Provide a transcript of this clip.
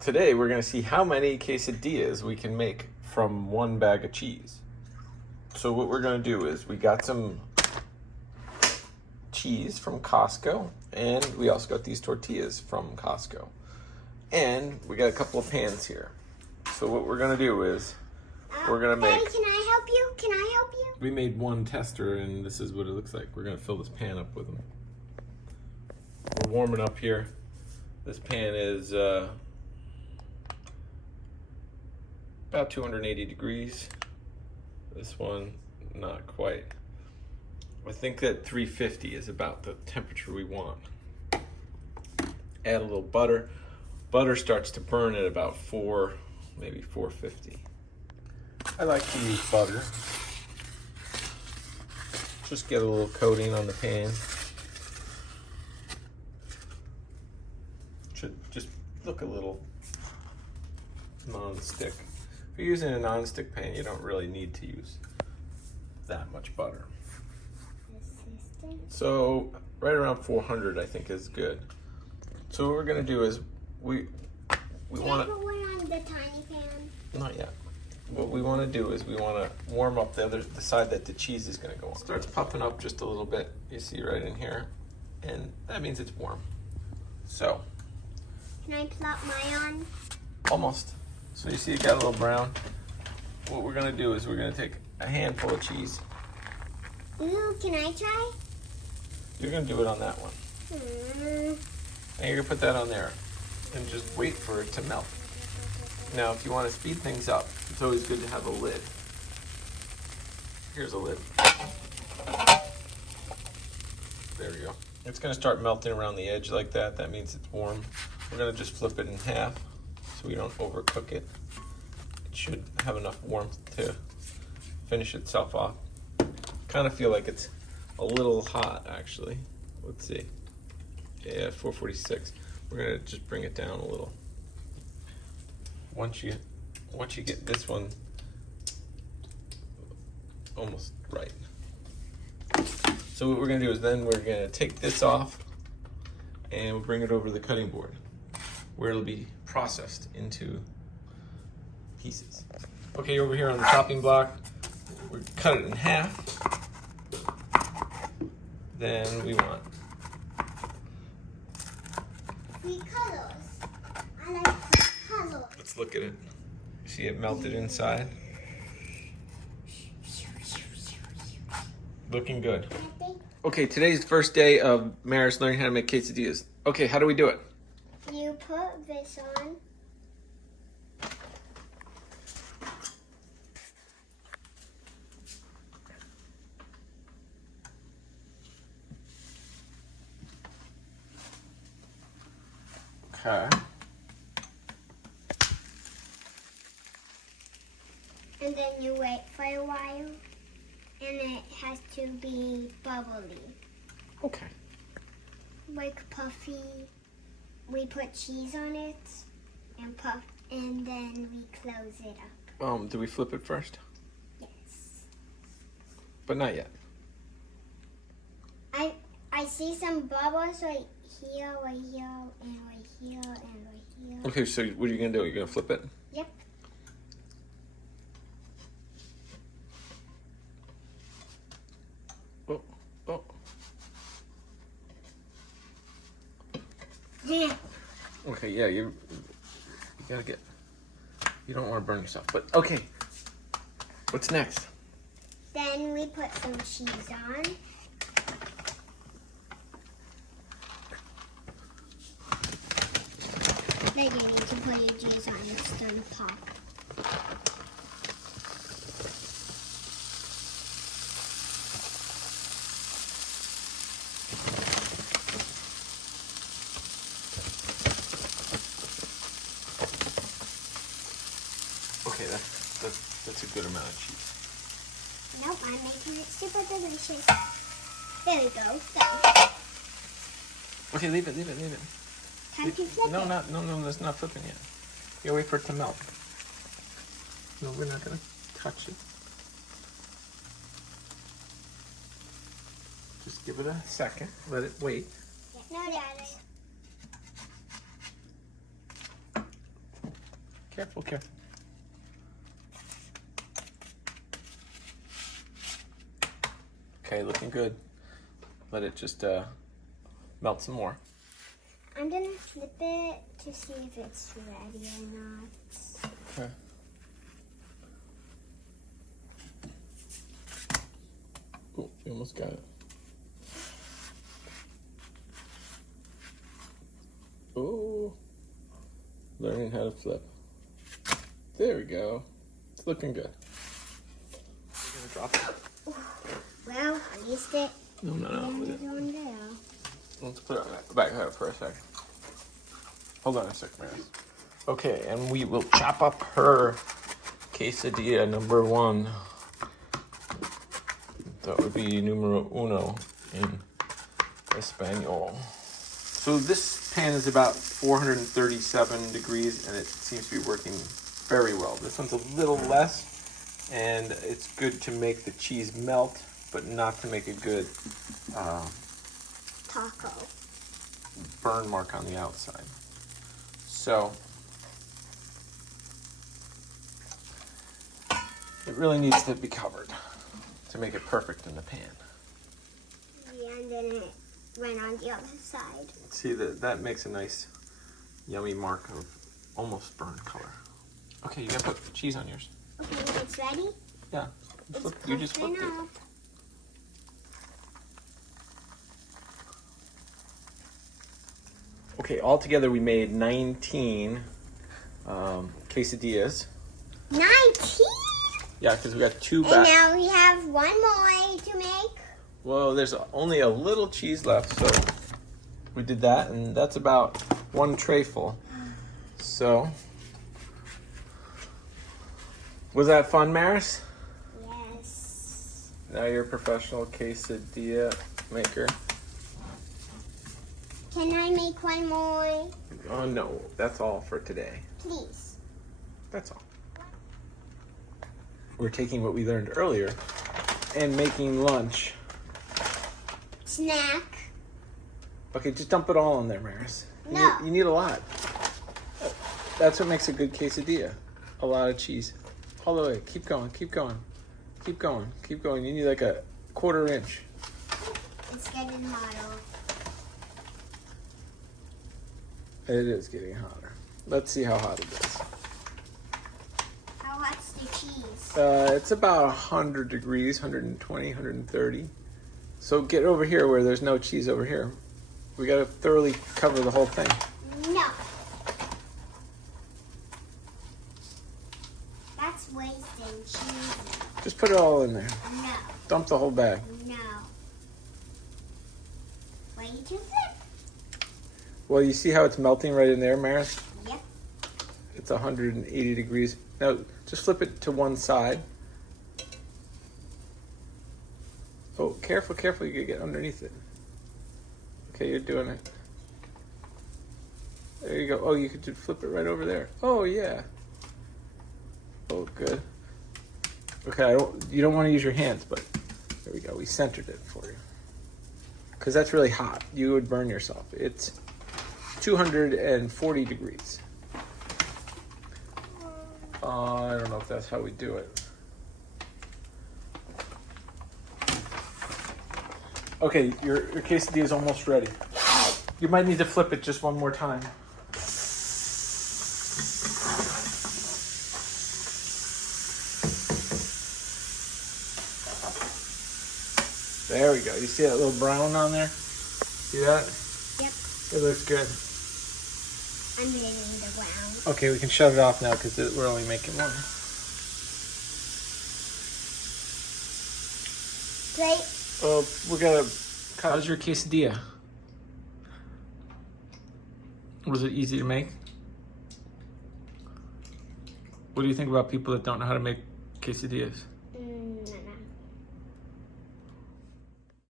Today we're going to see how many quesadillas we can make from one bag of cheese. So what we're going to do is we got some cheese from Costco, and we also got these tortillas from Costco. And we got a couple of pans here. So what we're going to do is we're going to make... Daddy, can I help you? Can I help you? We made one tester, and this is what it looks like. We're going to fill this pan up with them. We're warming up here. This pan is about 280 degrees. This one, not quite. I think that 350 is about the temperature we want. Add a little butter. Butter starts to burn at about 4, maybe 450. I like to use butter. Just get a little coating on the pan. Should just look a little non-stick. If you're using a non-stick pan, you don't really need to use that much butter. So right around 400, I think, is good. So what we're gonna do is we want to. Can I put one on the tiny pan? Not yet. What we want to do is we want to warm up the side that the cheese is going to go on. It starts puffing up just a little bit. You see right in here, and that means it's warm. So. Can I plop mine on? Almost. So you see it got a little brown. What we're gonna do is we're gonna take a handful of cheese. Ooh, can I try? You're gonna do it on that one. And you're gonna put that on there and just wait for it to melt. Now, if you want to speed things up, it's always good to have a lid. Here's a lid. There we go. It's gonna start melting around the edge like that. That means it's warm. We're gonna just flip it in half so we don't overcook it. It should have enough warmth to finish itself off. Kind of feel like it's a little hot, actually. Let's see. Yeah, 446. We're gonna just bring it down a little. Once you get this one almost right. So what we're gonna do is then we're gonna take this off and we'll bring it over to the cutting board where it'll be processed into pieces. Okay, over here on the chopping block, we cut it in half. Then we want colors. I like colors. Let's look at it. See it melted inside? Looking good. Okay, today's the first day of Maris learning how to make quesadillas. Okay, how do we do it? You put this on. Okay. And then you wait for a while. And it has to be bubbly. Okay. Like puffy. We put cheese on it and puff, and then we close it up. Do we flip it first? Yes. But not yet. I see some bubbles right here, and right here, and right here. Okay, so what are you gonna do? You're gonna flip it? Yep. Oh, oh. Yeah. Okay, yeah, you gotta get. You don't want to burn yourself, but okay. What's next? Then we put some cheese on. Then you need to put your cheese on. It's gonna pop. Okay, that's a good amount of cheese. Nope, I'm making it super delicious. There we go. Done. Okay, leave it. Time to flip No, it. no, that's not flipping yet. You gotta wait for it to melt. No, we're not gonna touch it. Just give it a second. Let it wait. No, Daddy. Careful, careful. Okay, looking good. Let it just melt some more. I'm gonna flip it to see if it's ready or not. Okay. Oh, we almost got it. Oh, learning how to flip. There we go. It's looking good. You're gonna drop it. Well, at least it No. landed on there. Let's put it on the back of it for a second. Hold on a sec, Maris. Okay, and we will chop up her quesadilla number 1. That would be numero uno in Espanol. So this pan is about 437 degrees, and it seems to be working very well. This one's a little less, and it's good to make the cheese melt, but not to make a good Taco. burn mark on the outside. So it really needs to be covered to make it perfect in the pan. Yeah, and then it went on the other side. See, that makes a nice yummy mark of almost burned color. Okay, you gotta put the cheese on yours. Okay, it's ready? Yeah. You just flipped it. Up. Okay, altogether we made 19 quesadillas. 19? Yeah, because we got 2 And back. now we have one more to make. Well, there's only a little cheese left, so we did that, and that's about 1 tray full. So, was that fun, Maris? Yes. Now you're a professional quesadilla maker. Can I make one more? Oh no, that's all for today. Please. That's all. We're taking what we learned earlier and making lunch. Snack. Okay, just dump it all in there, Maris. No. You need a lot. That's what makes a good quesadilla. A lot of cheese. All the way. Keep going, keep going. Keep going, keep going. You need like a 1/4 inch. It's getting hotter. It is getting hotter. Let's see how hot it is. How hot's the cheese? It's about 100 degrees, 120, 130. So get over here where there's no cheese over here. We gotta thoroughly cover the whole thing. No. That's wasting cheese. Just put it all in there. No. Dump the whole bag. No. Wait to flip. Well, you see how it's melting right in there, Maris? Yep. It's 180 degrees. Now, just flip it to one side. Oh, careful, careful. You could get underneath it. Okay, you're doing it. There you go. Oh, you could just flip it right over there. Oh, yeah. Oh, good. Okay, you don't want to use your hands, but there we go. We centered it for you. Because that's really hot. You would burn yourself. It's 240 degrees. I don't know if that's how we do it. Okay, your quesadilla is almost ready. You might need to flip it just one more time. There we go. You see that little brown on there? See that? Yep. It looks good. I'm hitting the ground. Okay, we can shut it off now because we're only making one. Great. We're gonna cut. How's your quesadilla? Was it easy to make? What do you think about people that don't know how to make quesadillas?